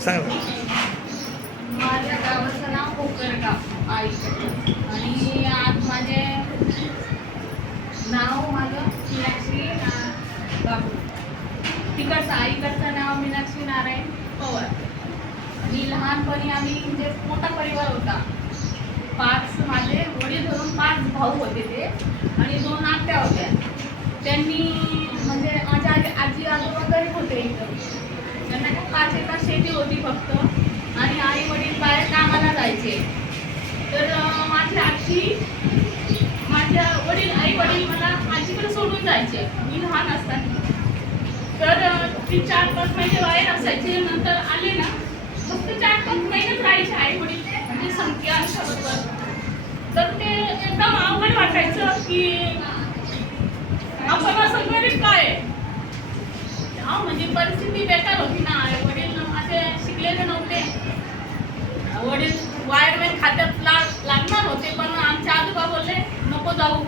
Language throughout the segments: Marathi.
सांग. माझ्या गावाचं नाव कोकरगाव आईकडे आणि आज माझे नाव माझं मीनाक्षी बाबू. तिकडचं आईकडचं नाव मीनाक्षी नारायण पवार. आणि लहानपणी आम्ही म्हणजे मोठा परिवार होता. 5 माझे वडील धरून 5 भाऊ होते ते आणि 2 आत्या होत्या. त्यांनी म्हणजे माझ्या आजी आजोबा गरीब होते एकदम. त्यांना काय 5 एकर शेती होती फक्त आणि आई वडील बाहेर कामाला जायचे. तर माझी आजी माझ्या आई वडील मला आजीकडे सोडून जायचे मी लहान असताना. तर ती 4-5 महिने बाहेर असायचे. नंतर आले ना फक्त 4-5 महिनेच राहायचे आई वडील म्हणजे संख्य आमच्याबरोबर. तर ते एकदम अवघड वाटायचं की आपण असं गरीब काय आहे. म्हणजे परिस्थिती बेकार होती ना. आई वडील असे शिकलेले नव्हते. वडील वायरमॅन खात्यात लागणार होते पण आमचे आजोबा बोलले नको जाऊ,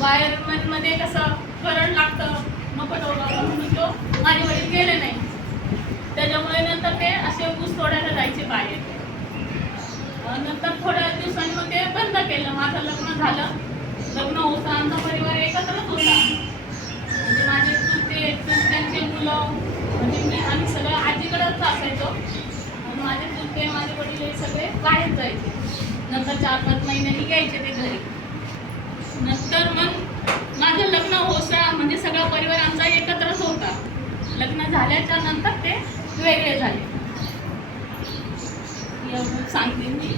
वायरमॅनमध्ये कसं करंट लागतं, नको जाऊ म्हणून तो माझे वडील गेले नाही. त्याच्यामुळे नंतर ते असे ऊस तोडायला जायचे बाहेर. नंतर थोड्या दिवसांनी मग ते बंद केलं. माझं लग्न झालं. लग्न होतं आमचा परिवार एकत्रच होता. म्हणजे माझे चुलते चुलत्यांचे मुलं म्हणजे मी आम्ही सगळं आजीकडेच असायचो. आणि माझे चुलते माझे वडील हे सगळे बाहेर जायचे. नंतर 4-5 महिन्यांनी यायचे ते घरी. नंतर मग माझं लग्न होसा म्हणजे सगळा परिवार आमचा एकत्रच होता. लग्न झाल्याच्या नंतर ते वेगळे झाले. एवढं सांगते मी.